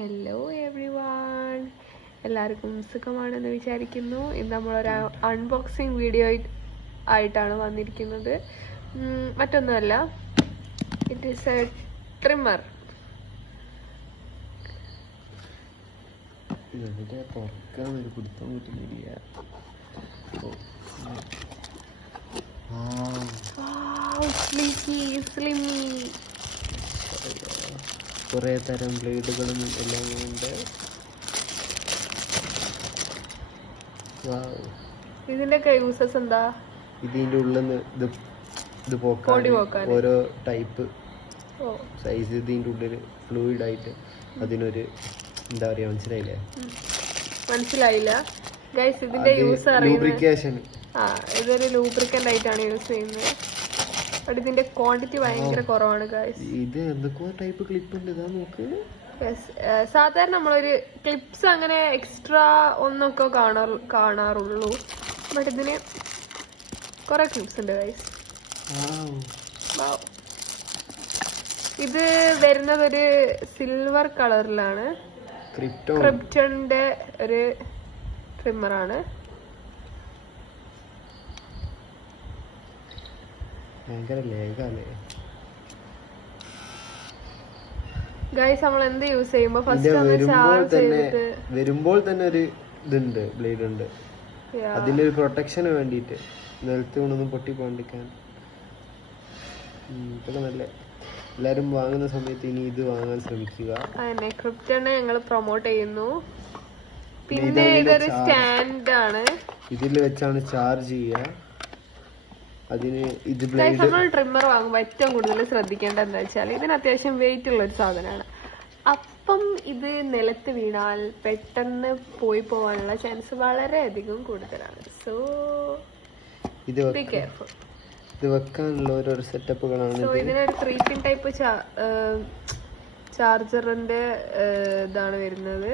Hello every one, എല്ലാവർക്കും സുഖമാണെന്ന് വിചാരിക്കുന്നു. ഇന്ന് നമ്മളൊരു അൺബോക്സിങ് വീഡിയോ ആയിട്ടാണ് വന്നിരിക്കുന്നത്. മറ്റൊന്നുമല്ല, ഇറ്റ് ഈസ് എ ട്രിമ്മർ. കുറെ തരം ബ്ലേഡുകളും എല്ലാം ഉണ്ട്. ഇതിന്റെ യൂസസ് എന്താ? ഇതിന്റെ ഉള്ളിൽ നിന്ന് ഇത് പോക്കാൻ ഓരോ ടൈപ്പ് സൈസ് ഇതിന്റെ ഉള്ളിൽ ഫ്ലൂയിഡ് ആയിട്ട് അതിനൊരു എന്താ പറയാ, മനസ്സിലായില്ല ഗൈസ്. ഇതിന്റെ യൂസ് ലൂബ്രിക്കേഷൻ. ഇതൊരു ലൂബ്രിക്കന്റ് ആയിട്ടാണ് യൂസ് ചെയ്യുന്നത്. ബട്ട് ഇതിന്റെ ക്വാണ്ടിറ്റി ഭയങ്കര കുറവാണ് ഗൈസ്. ഇത് എന്തൊക്കെയോ ടൈപ്പ് ക്ലിപ്പ് ഉണ്ട്, ഇതാ നോക്ക്. സാധാരണ നമ്മളൊരു ക്ലിപ്സ് അങ്ങനെ എക്സ്ട്രാ ഒന്നൊക്കെ കാണാറുള്ളൂ. ബട്ട് ഇതിന് കുറെ ക്ലിപ്സ് ഉണ്ട് ഗൈസ്. ഇത് വരുന്നത് ഒരു സിൽവർ കളറിലാണ്. ക്രിപ്റ്റോണിന്റെ ഒരു ട്രിമ്മറാണ്. ഗൈസ്, നമ്മൾ എന്ത് യൂസ് ചെയ്യുമ്പോ ഫസ്റ്റ് വരുമ്പോൾ തന്നെ ഒരു ഇതുണ്ട്, ബ്ലേഡ് ഉണ്ട്. അതിന്റെ ഒരു പ്രൊട്ടക്ഷന് വേണ്ടിട്ട് നിലത്ത് കൊണ്ടൊന്നും പൊട്ടി പോണ്ടിക്കാൻ. ഇതൊക്കെ നല്ല, എല്ലാരും വാങ്ങുന്ന സമയത്ത് ഇനി ഇത് വാങ്ങാൻ ശ്രമിക്കുക. അതന്നെ, ക്രിപ്റ്റോണിനെ ഞങ്ങൾ പ്രൊമോട്ട് ചെയ്യുന്നു. പിന്നെ ഇതൊരു സ്റ്റാൻഡ് ആണ്. ഇതിൽ വെച്ചാണ് ചാർജ് ചെയ്യുക. അതിന് ഇത് നമ്മൾ ട്രിമ്മർ വാങ്ങുമ്പോൾ ഏറ്റവും കൂടുതൽ ശ്രദ്ധിക്കേണ്ടത് എന്താ വെച്ചാൽ, ഇതിന് അത്യാവശ്യം വെയിറ്റ് ഉള്ള ഒരു സാധനമാണ്. അപ്പം ഇത് നിലത്ത് വീണാൽ പെട്ടെന്ന് പോവാനുള്ള ചാൻസ് വളരെയധികം കൂടുതലാണ്. So be careful. ഇത് വെക്കാനുള്ള ഓരോരോ സെറ്റപ്പുകളാണ്. സോ ഇതിനൊരു 3-pin ടൈപ്പ് ചാർജറിന്റെ ഇതാണ് വരുന്നത്.